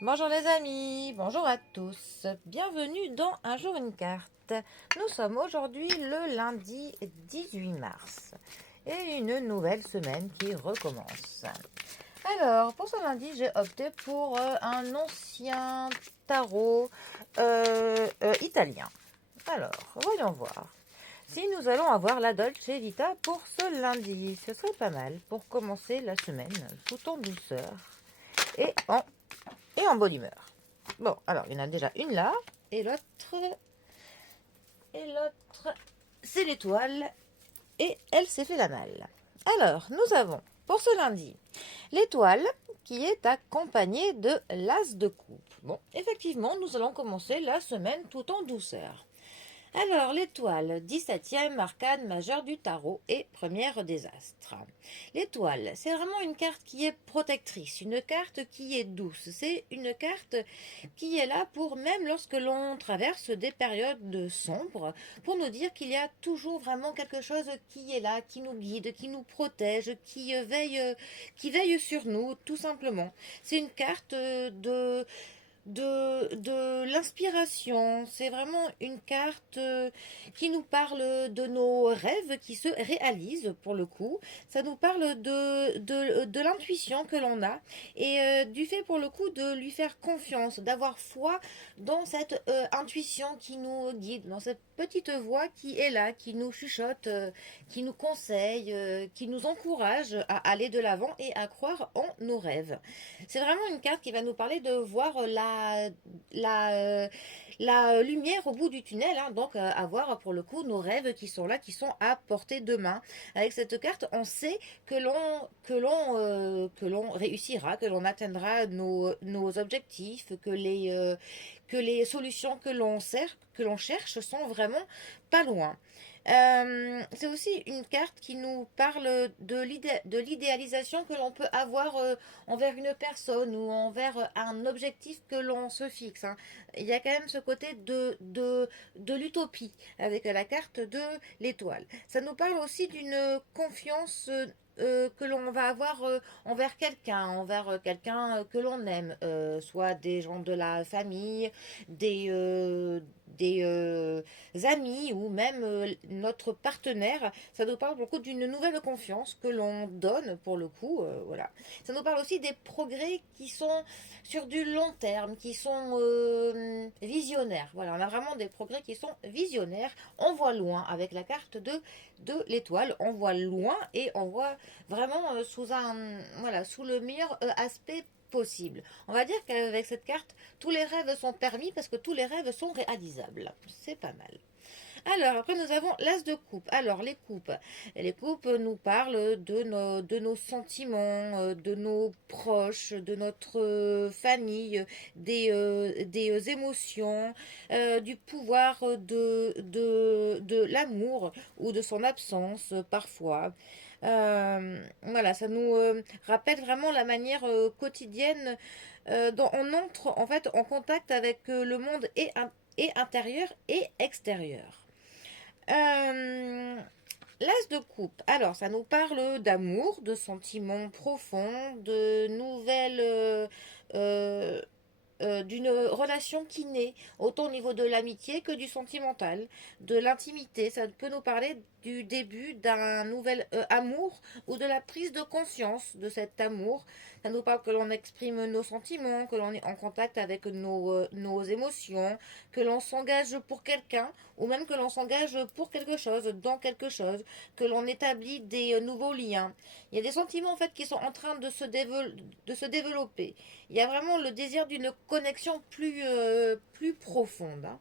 Bonjour les amis, bonjour à tous, bienvenue dans Un jour une carte. Nous sommes aujourd'hui le lundi 18 mars et une nouvelle semaine qui recommence. Alors pour ce lundi j'ai opté pour un ancien tarot italien. Alors voyons voir. Si nous allons avoir la Dolce Vita pour ce lundi, ce serait pas mal pour commencer la semaine tout en douceur et en bonne humeur. Bon, alors il y en a déjà une là, et l'autre, c'est l'étoile, et elle s'est fait la malle. Alors, nous avons pour ce lundi l'étoile qui est accompagnée de l'as de coupe. Bon, effectivement, nous allons commencer la semaine tout en douceur. Alors, l'étoile, 17e arcane majeure du tarot et première des astres. L'étoile, c'est vraiment une carte qui est protectrice, une carte qui est douce. C'est une carte qui est là pour, même lorsque l'on traverse des périodes sombres, pour nous dire qu'il y a toujours vraiment quelque chose qui est là, qui nous guide, qui nous protège, qui veille sur nous, tout simplement. C'est une carte de l'inspiration. C'est vraiment une carte qui nous parle de nos rêves qui se réalisent pour le coup. Ça nous parle de l'intuition que l'on a et du fait pour le coup de lui faire confiance, d'avoir foi dans cette intuition qui nous guide, dans cette petite voix qui est là, qui nous chuchote, qui nous conseille, qui nous encourage à aller de l'avant et à croire en nos rêves. C'est vraiment une carte qui va nous parler de voir la, euh, la lumière au bout du tunnel, hein, donc avoir pour le coup nos rêves qui sont là, qui sont à portée de main. Avec cette carte, on sait que l'on réussira, que l'on atteindra nos objectifs, que les solutions que l'on cherche sont vraiment pas loin. C'est aussi une carte qui nous parle de l'idéalisation que l'on peut avoir envers une personne ou envers un objectif que l'on se fixe, hein. Il y a quand même ce côté de l'utopie avec la carte de l'étoile. Ça nous parle aussi d'une confiance que l'on va avoir envers quelqu'un que l'on aime, soit des gens de la famille, des amis ou même notre partenaire. Ça nous parle beaucoup d'une nouvelle confiance que l'on donne pour le coup, voilà. Ça nous parle aussi des progrès qui sont sur du long terme, qui sont visionnaires. Voilà, on a vraiment des progrès qui sont visionnaires. On voit loin avec la carte de l'étoile. On voit loin et on voit vraiment sous le meilleur aspect possible. On va dire qu'avec cette carte, tous les rêves sont permis parce que tous les rêves sont réalisables. C'est pas mal. Alors, après, nous avons l'as de coupe. Alors, les coupes. Les coupes nous parlent de nos sentiments, de nos proches, de notre famille, des émotions, du pouvoir de l'amour ou de son absence parfois. Voilà, ça nous rappelle vraiment la manière quotidienne dont on entre en fait en contact avec le monde et intérieur et extérieur. Euh, L'as de coupe. Alors, ça nous parle d'amour, de sentiments profonds, de nouvelles euh, d'une relation qui naît, autant au niveau de l'amitié que du sentimental, de l'intimité. Ça peut nous parler du début d'un nouvel amour ou de la prise de conscience de cet amour. Ça nous parle que l'on exprime nos sentiments, que l'on est en contact avec nos émotions, que l'on s'engage pour quelqu'un ou même que l'on s'engage pour quelque chose, dans quelque chose, que l'on établit des nouveaux liens. Il y a des sentiments en fait qui sont en train de se développer. Il y a vraiment le désir d'une connexion plus profonde, hein.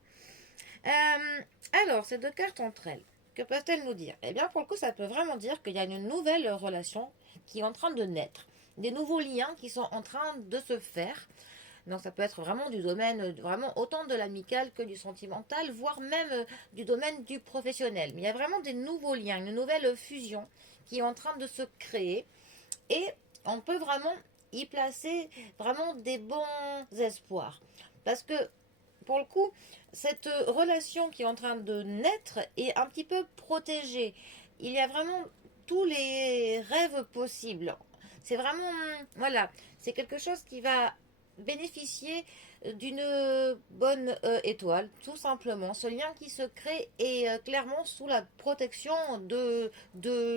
Alors, ces deux cartes entre elles, que peuvent-elles nous dire? Eh bien, pour le coup, ça peut vraiment dire qu'il y a une nouvelle relation qui est en train de naître, des nouveaux liens qui sont en train de se faire. Donc, ça peut être vraiment du domaine, vraiment autant de l'amical que du sentimental, voire même du domaine du professionnel. Mais il y a vraiment des nouveaux liens, une nouvelle fusion qui est en train de se créer. Et on peut vraiment y placer vraiment des bons espoirs. Parce que, pour le coup, cette relation qui est en train de naître est un petit peu protégée. Il y a vraiment tous les rêves possibles. C'est vraiment, voilà, c'est quelque chose qui va bénéficier d'une bonne étoile, tout simplement. Ce lien qui se crée est clairement sous la protection de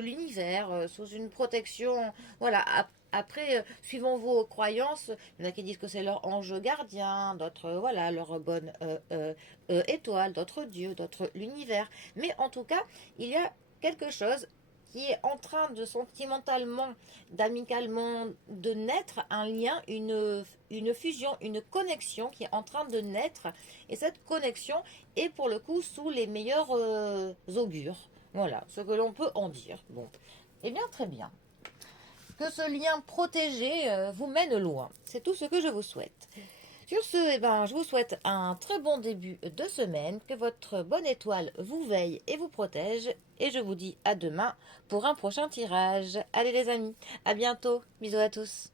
l'univers, sous une protection, voilà. Après, suivant vos croyances, il y en a qui disent que c'est leur ange gardien, d'autres, voilà, leur bonne étoile, d'autres dieux, d'autres l'univers. Mais en tout cas, il y a quelque chose qui est en train de sentimentalement, d'amicalement, de naître un lien, une fusion, une connexion qui est en train de naître. Et cette connexion est pour le coup sous les meilleurs augures. Voilà ce que l'on peut en dire. Bon, eh bien très bien. Que ce lien protégé vous mène loin. C'est tout ce que je vous souhaite. Sur ce, eh ben, je vous souhaite un très bon début de semaine, que votre bonne étoile vous veille et vous protège, et je vous dis à demain pour un prochain tirage. Allez les amis, à bientôt, bisous à tous.